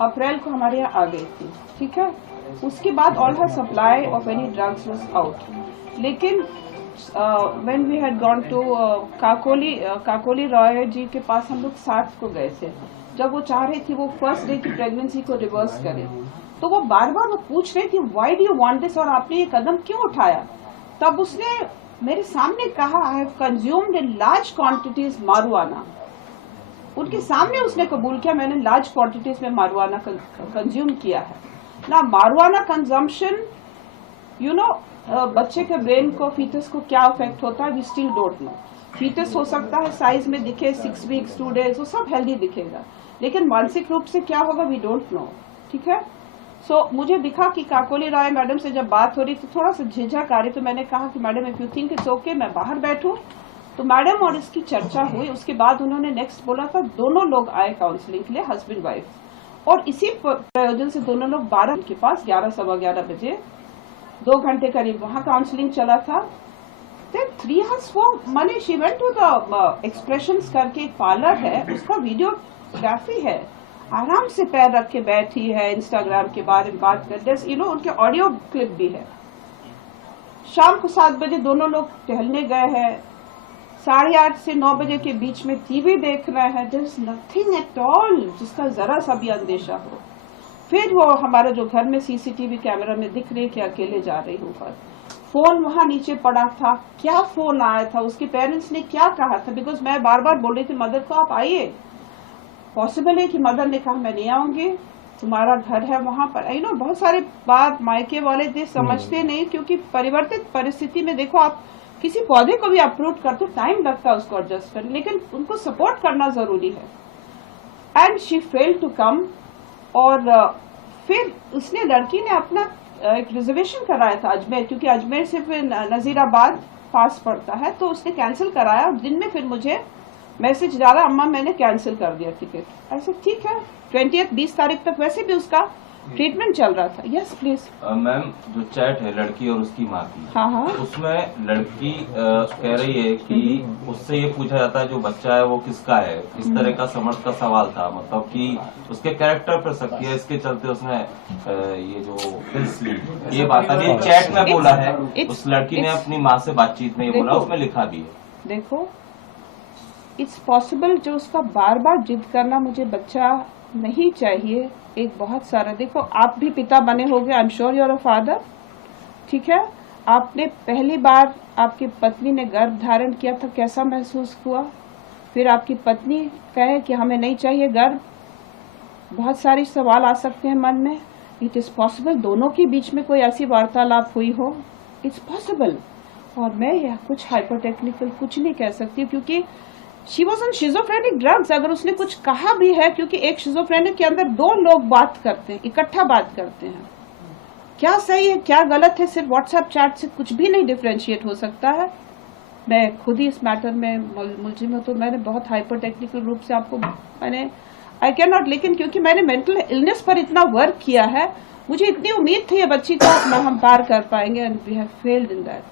अप्रैल को हमारे यहाँ आ गई थी, ठीक है। उसके बाद all her supply of any drugs was out. लेकिन when we had gone to Kakoli Roy ji के पास हम लोग 7 को गए थे, जब वो चाह रही थी वो फर्स्ट डे की प्रेगनेंसी को रिवर्स करे, तो वो बार बार वो पूछ रही थी why do you want this, और आपने ये कदम क्यों उठाया। तब उसने मेरे सामने कहा I have consumed in large quantities मारुआना। उनके सामने उसने कबूल किया मैंने लार्ज क्वांटिटीज में मारुआना कंज्यूम किया है ना। मारुआना कंजम्पशन यू नो बच्चे के ब्रेन को, फीटस को क्या इफेक्ट होता है we still don't know. Foetus हो सकता है साइज में दिखे 6 वीक्स 2 डेज, वो सब हेल्दी दिखेगा, लेकिन मानसिक रूप से क्या होगा वी डोंट नो, ठीक है। सो मुझे दिखा कि काकोली राय मैडम से जब बात हो रही तो थोड़ा सा झिझक आ रही, तो मैंने कहा कि madam if you think it's okay मैं बाहर बैठूं। तो मैडम और इसकी चर्चा हुई। उसके बाद उन्होंने नेक्स्ट बोला था दोनों लोग आए काउंसलिंग के लिए, हस्बैंड वाइफ, और इसी प्रयोजन से दोनों लोग 12 के पास 11 सवा 11 बजे 2 घंटे करीब वहां काउंसलिंग चला था। देन 3 hours वो माने she went to the expressions करके एक पार्लर है, उसका वीडियोग्राफी है, आराम से पैर रख के बैठी है, इंस्टाग्राम के बारे में बात कर, यू नो उनके ऑडियो क्लिप भी है। शाम को 7 बजे दोनों लोग टहलने गए हैं, 8:30 से 9 बजे के बीच में टीवी देख रहे हैं। There is nothing at all जिसका जरा सा भी अंदेशा हो। फिर वो हमारा जो घर में सीसीटीवी कैमरा में दिख रही है कि अकेले जा रही हूँ पर फोन वहां नीचे पड़ा था, क्या फोन आया था, उसके पेरेंट्स ने क्या कहा था, बिकॉज मैं बार बार बोल रही थी मदर को आप आइए। पॉसिबल है कि मदर ने कहा मैं नहीं आऊंगी, तुम्हारा घर है वहां पर। यू नो बहुत सारे बात मायके वाले थे समझते नहीं, क्योंकि परिवर्तित परिस्थिति में देखो आप किसी पौधे को भी अप्रूव करते टाइम लगता है उसको एडजस्ट करने, लेकिन उनको सपोर्ट करना जरूरी है। And she failed to come. और फिर उसने लड़की ने अपना एक रिजर्वेशन कराया था अजमेर, क्योंकि अजमेर से फिर नजीराबाद पास पड़ता है, तो उसने कैंसिल कराया। और दिन में फिर मुझे मैसेज डाला अम्मा मैंने कैंसिल कर दिया टिकट। ऐसे ठीक है 20 तारीख तक वैसे भी उसका ट्रीटमेंट चल रहा था। यस प्लीज मैम, जो चैट है लड़की और उसकी माँ की, हाँ, उसमें लड़की कह रही है कि उससे ये पूछा जाता है जो बच्चा है वो किसका है, इस तरह का समझ का सवाल था, मतलब कि उसके कैरेक्टर पर शक किया, इसके चलते उसने ये जो पिल्स ली, ये बात अभी चैट में बोला है। उस लड़की ने अपनी माँ से बातचीत में ये बोला, उसमें लिखा भी है। देखो इट्स पॉसिबल जो उसका बार बार जिद करना मुझे बच्चा नहीं चाहिए, एक बहुत सारा। देखो आप भी पिता बने होंगे, I am sure you are a father, ठीक है। आपने पहली बार आपकी पत्नी ने गर्भ धारण किया था, कैसा महसूस हुआ? फिर आपकी पत्नी कहे कि हमें नहीं चाहिए गर्भ, बहुत सारे सवाल आ सकते हैं मन में। इट इज पॉसिबल दोनों के बीच में कोई ऐसी वार्तालाप हुई हो, इट्स पॉसिबल। और मैं यह कुछ हाइपोटेक्निकल कुछ नहीं कह सकती, क्योंकि शी वॉज ऑन शिजोफ्रेनिक ड्रग्स। अगर उसने कुछ कहा भी है, क्योंकि एक शिजोफ्रेनिक के अंदर 2 लोग बात करते हैं, इकट्ठा बात करते हैं, क्या सही है क्या गलत है सिर्फ व्हाट्सएप चैट से कुछ भी नहीं डिफ्रेंशिएट हो सकता है। मैं खुद ही इस मैटर में मुलजिम हूं, तो मैंने बहुत हाइपोटेक्निकल रूप से आपको मैंने आई कैन नॉट, लेकिन क्योंकि मैंने मेंटल इलनेस पर इतना वर्क किया है, मुझे इतनी उम्मीद थी ये बच्ची को हम पार कर पाएंगे, and we have failed in that.